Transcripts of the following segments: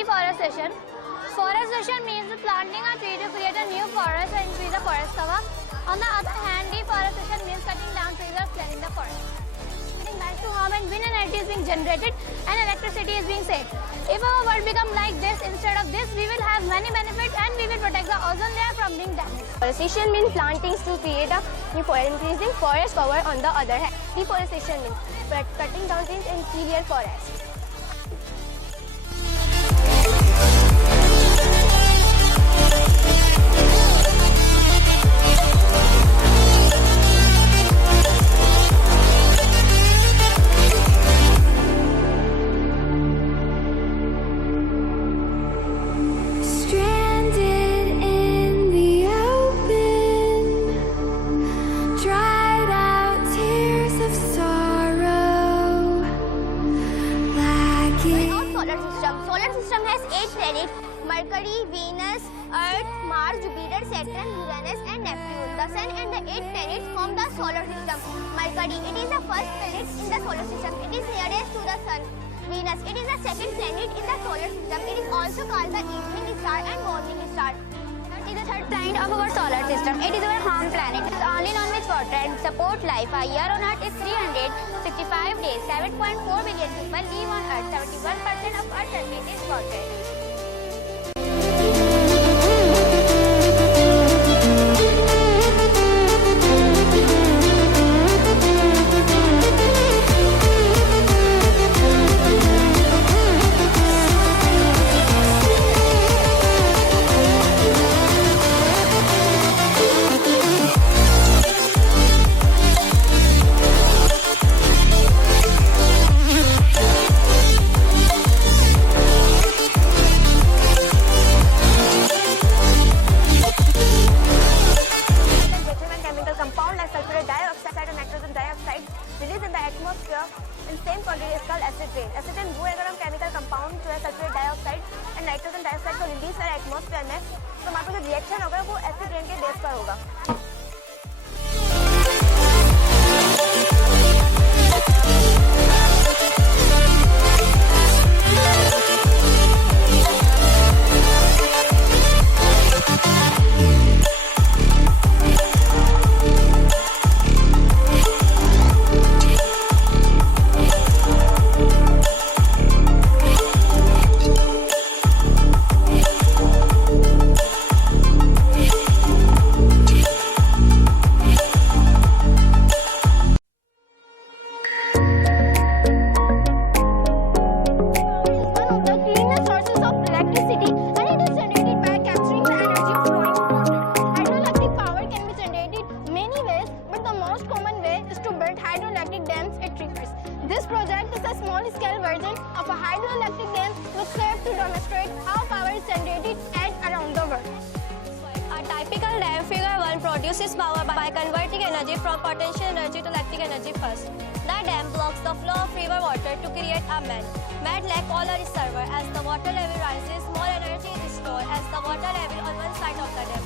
deforestation. Forestation means planting a tree to create a new forest or increase the forest cover. On the other hand, deforestation means cutting down trees or clearing the forest. Getting back to how much wind energy is being generated and electricity is being saved. If our world becomes like this instead of this, we will have many benefits and we will protect the ozone layer from being damaged. Forestation means plantings to create a new forest, increasing forest cover. On the other hand, deforestation means cutting down trees and clear forest. Solar system has 8 planets: Mercury, Venus, Earth, Mars, Jupiter, Saturn, Uranus and Neptune. The Sun and the 8 planets form the solar system. Mercury, it is the first planet in the solar system. It is nearest to the Sun. Venus, it is the second planet in the solar system. It is also called the evening star and morning star. Earth is the third planet of our solar system. It is our home planet. It is only known with water and support life. A year on Earth is 365 days. 7.4 billion people live on Earth. 71% of Earth's surface is water. Released in the atmosphere in same quantity is called acid rain. Acid rain वो अगर हम chemical compound जो है sulphuric dioxide and nitrogen dioxide को release करें atmosphere में, तो हमारे पास जो रिएक्शन होगा वो एसिड रेन के बेस पर होगा. This project is a small-scale version of a hydroelectric dam which serves to demonstrate how power is generated around the world. A typical dam, figure 1, produces power by converting energy from potential energy to electric energy first. The dam blocks the flow of river water to create a bed. Bed lack all a reservoir. As the water level rises, more energy is stored as the water level on one side of the dam.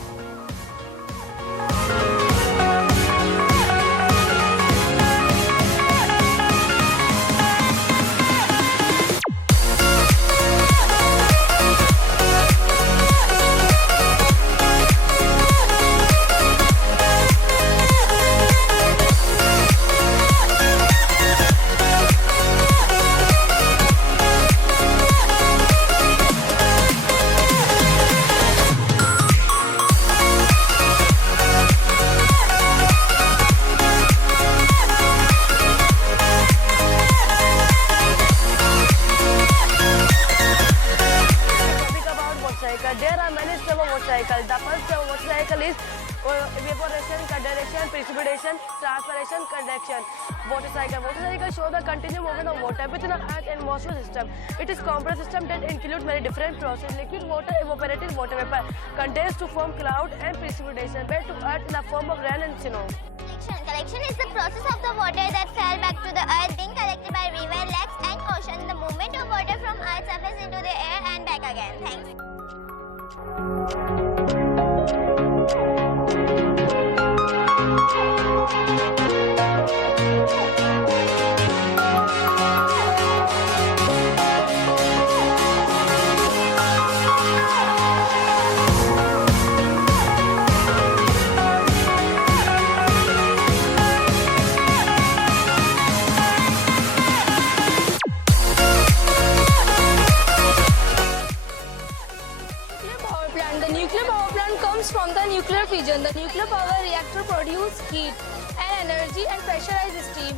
There are many steps of motorcycle. The first step of motorcycle is evaporation, condensation, precipitation, transpiration, conduction. Motorcycle shows the continuous movement of water within an earth and atmosphere system. It is a complex system that includes many different processes. Liquid water, evaporated water vapor, condense to form cloud and precipitation, back to earth in the form of rain and snow. Collection is the process of the water that fell back to the earth being collected by river, lakes and ocean. The movement of water from earth's surface into the air and back again. Thanks. comes from the nuclear fission. The nuclear power reactor produces heat and energy and pressurized steam.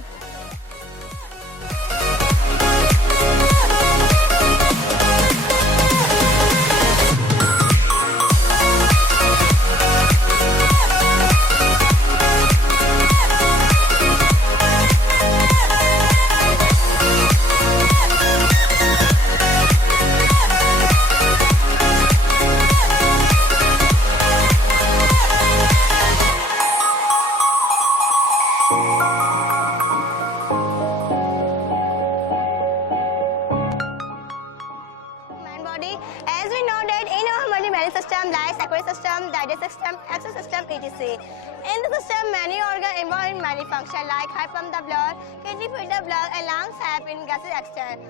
As we know that in our multi-body system, like circulatory system, digestive system, exoskeletal system, etc. In the system, many organs involved in many functions like heart pump the blood, kidney filter the blood, and lungs help in gases exchange.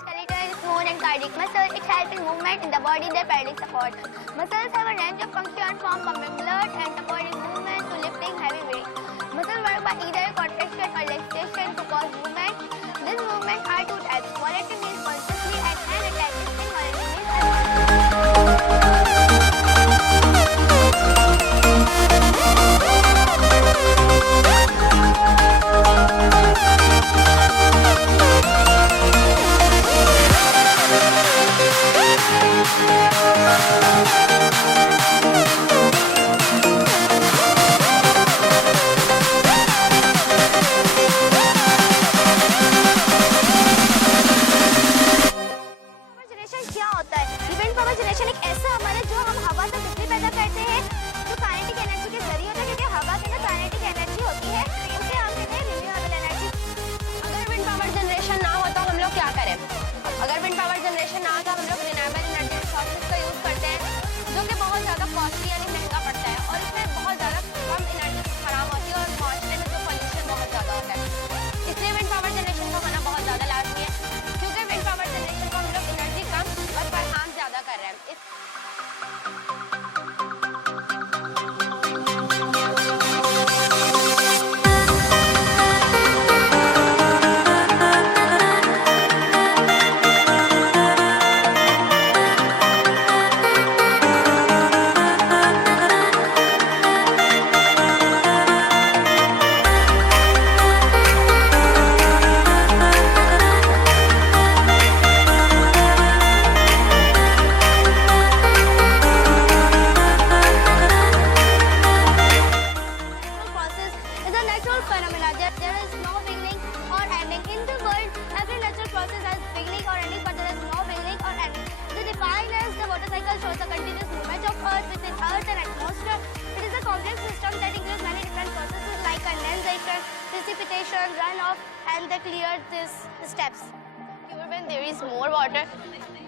Skeletal is smooth and cardiac muscle. It helps in movement in the body that pedal support. Muscles have a range of functions from pumping blood and supporting movement to lifting heavy weight. Muscles work by either contraction or relaxation to cause movement. These movements are two types. Voluntary means consciously and involuntary means क्या होता है? Event power generation एक ऐसा हमारा जो हम हवा से बिजली पैदा करते हैं जो काइनेटिक एनर्जी के जरिए होता है, क्योंकि हवा के अंदर काइनेटिक एनर्जी होती है, उसे हम कहते हैं रिन्यूएबल एनर्जी। अगर विंड पावर जनरेशन ना हो तो हम लोग क्या करें? अगर विंड पावर जनरेशन ना हो तो हम लोग रिन्यूएबल एनर्जी रिसोर्सेज का यूज़ करते हैं, जो कि बहुत ज़्यादा कॉस्टली यानी महंगा पड़ता है और इसमें बहुत ज़्यादा कम एनर्जी खराब होती है और माशरे में जो पॉल्यूशन बहुत ज़्यादा होता है। इसलिए विंड पावर जनरेशन का होना बहुत ज़्यादा लाजमी है, क्योंकि विंड पावर जनरेशन को हम लोग एनर्जी कम और फार्म ज़्यादा कर रहे हैं। shows the continuous movement of Earth within Earth and atmosphere. It is a complex system that includes many different processes like condensation, precipitation, runoff, and the clear steps. When there is more water,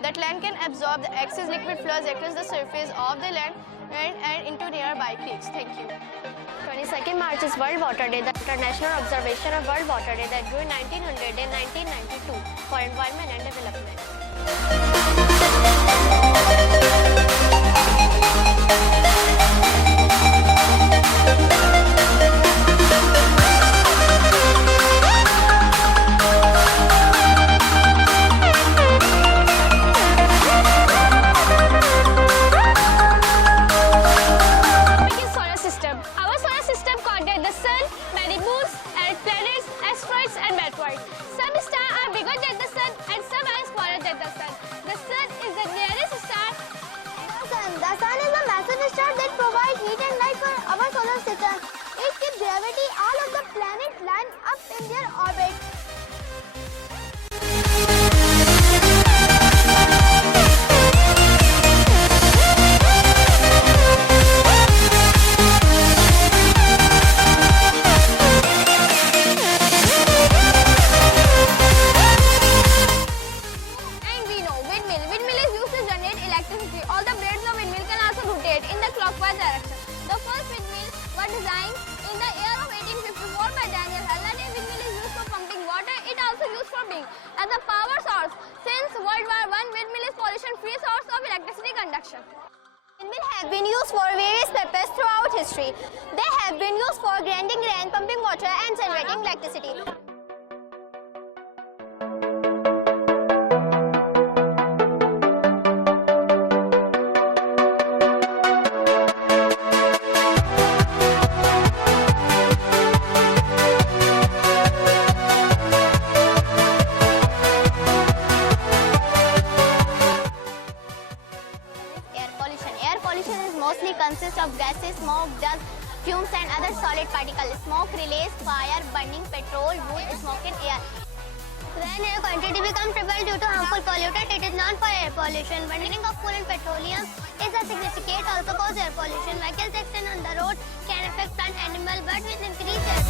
that land can absorb the excess liquid flows across the surface of the land and into nearby creeks. Thank you. 22nd March is World Water Day, the International Observation of World Water Day that grew in 1900 and 1992 for environment and development. Some stars are bigger than the sun and some are smaller than the sun. The sun is the nearest star. The sun is a massive star that provides heat and light for our solar system. It keeps gravity all of the planet land up in their orbit. Designed in the year of 1854 by Daniel Hull. A windmill is used for pumping water. It also used for being as a power source. Since World War I, windmill is pollution-free source of electricity conduction. Windmills have been used for various purposes throughout history. They have been used for grinding grain, pumping water, and generating electricity. mostly consists of gases, smoke, dust, fumes and other solid particles. Smoke relays fire, burning petrol, wood, smoke in air. When air quantity becomes triple due to harmful pollutant, it is known for air pollution. Burning of coal and petroleum is a significant also cause air pollution. Vehicles accident on the road can affect plant, animal, but with increased air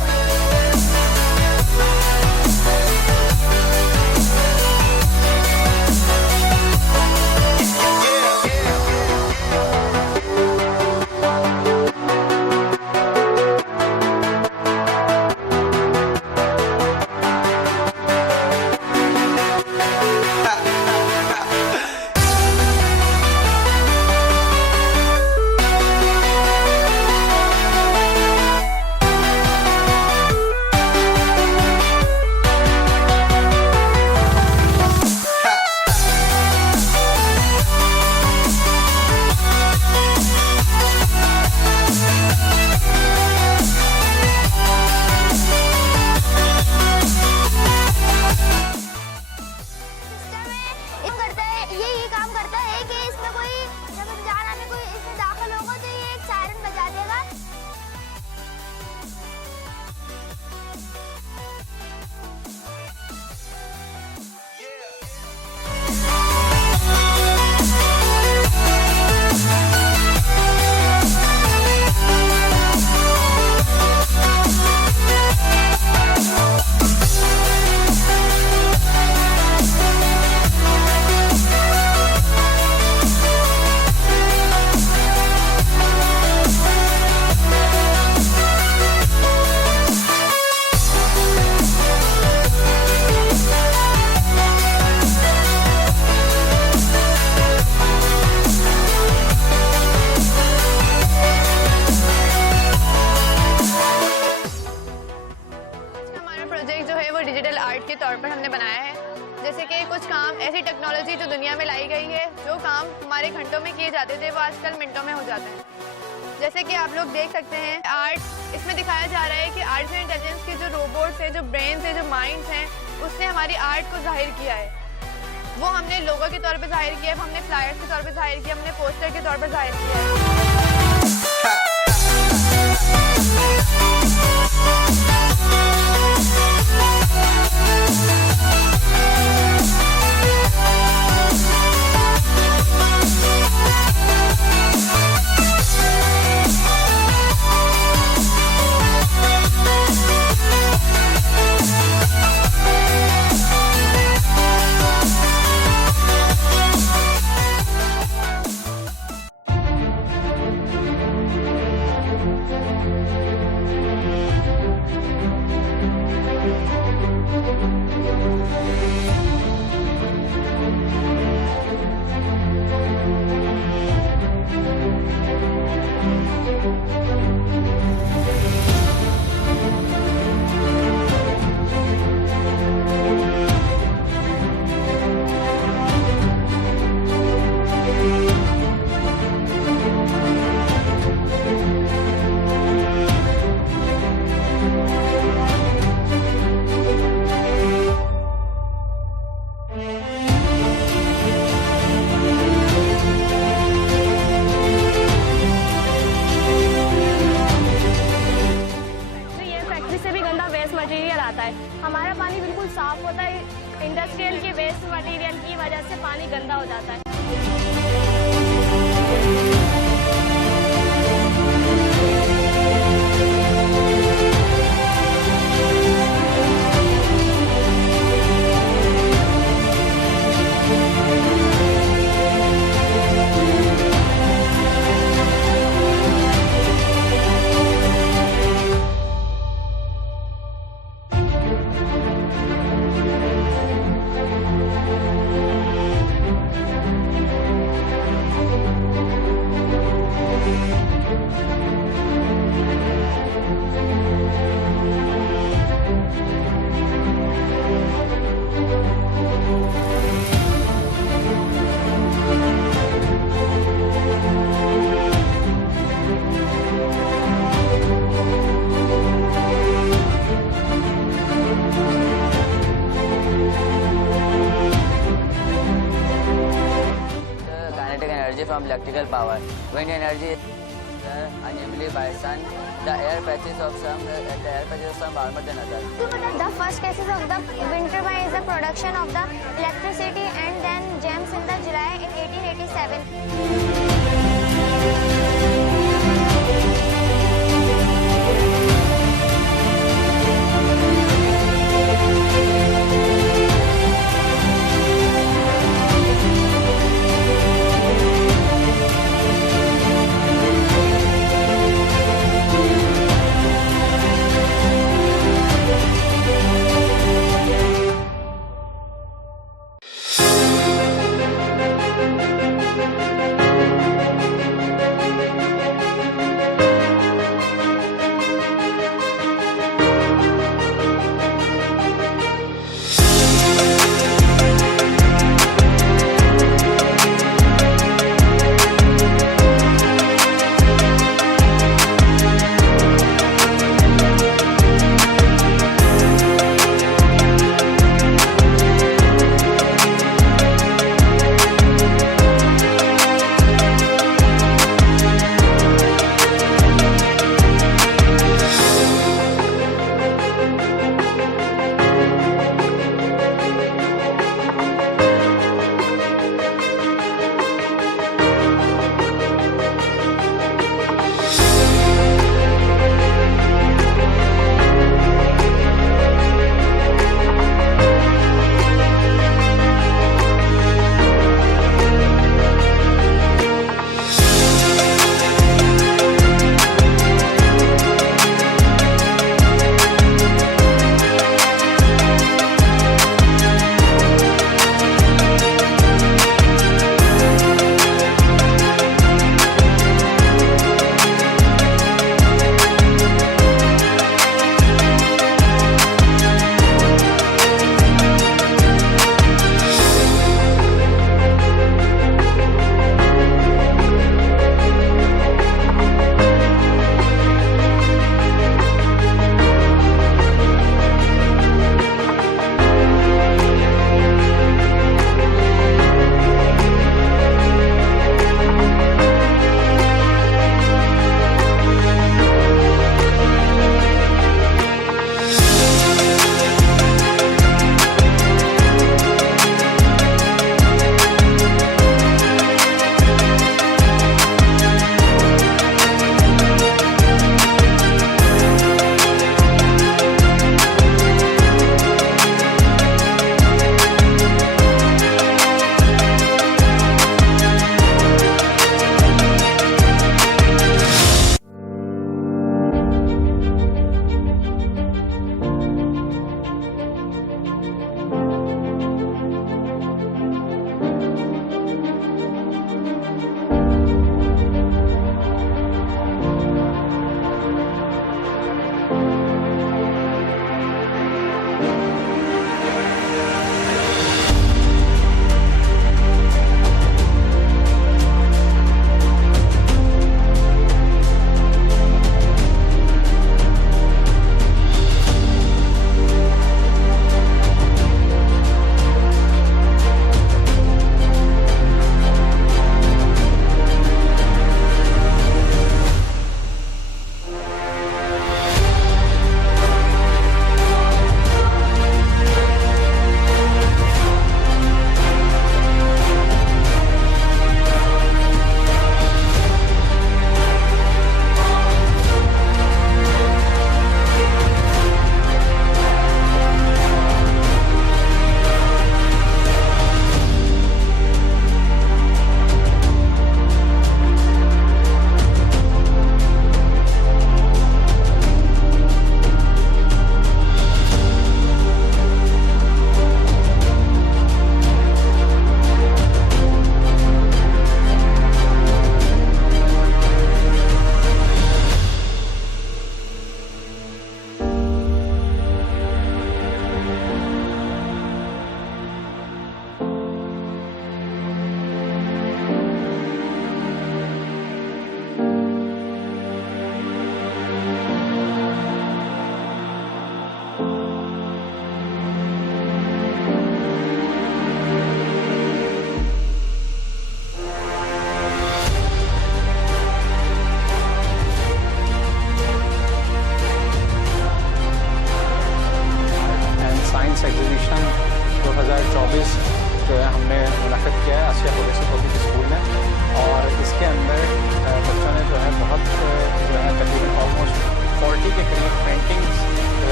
जैसे कि कुछ काम ऐसी technology जो दुनिया में लाई गई है, जो काम हमारे घंटों में किए जाते थे वो आजकल मिनटों में हो जाते हैं। जैसे कि आप लोग देख सकते हैं आर्ट, इसमें दिखाया जा रहा है कि आर्टिफिशियल इंटेलिजेंस के जो रोबोट्स हैं, जो ब्रेन्स हैं, जो माइंड्स हैं, उसने हमारी आर्ट को जाहिर किया है। वो हमने लोगों के तौर पर जाहिर किया है, हमने फ्लायर्स के तौर पर जाहिर किया, हमने पोस्टर के तौर पर जाहिर किया है। हमारा पानी बिल्कुल साफ होता है, इंडस्ट्रियल के वेस्ट मटेरियल की वजह से पानी गंदा हो जाता है। energy from electrical power. Wind energy is unusually by sun. The air patches of some warmer than others. The first cases of the wind turbine is the production of the electricity and then gems in the July in 1887.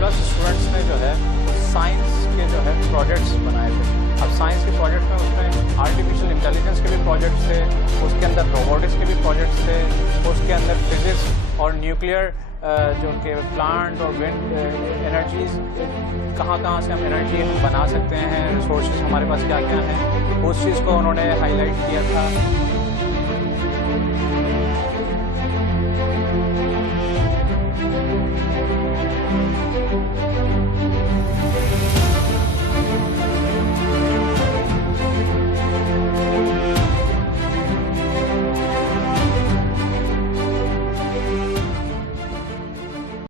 Plus students ने जो है science के जो है projects बनाए थे। अब science के प्रोजेक्ट में उसमें आर्टिफिशियल इंटेलिजेंस के भी प्रोजेक्ट्स थे, उसके अंदर रोबोटिक्स के भी प्रोजेक्ट्स थे, उसके अंदर फिजिक्स और न्यूक्लियर जो कि प्लांट और विंड एनर्जीज, कहाँ से हम एनर्जी बना सकते हैं, रिसोर्सेज हमारे पास क्या क्या हैं, उस चीज़ को उन्होंने हाईलाइट किया था।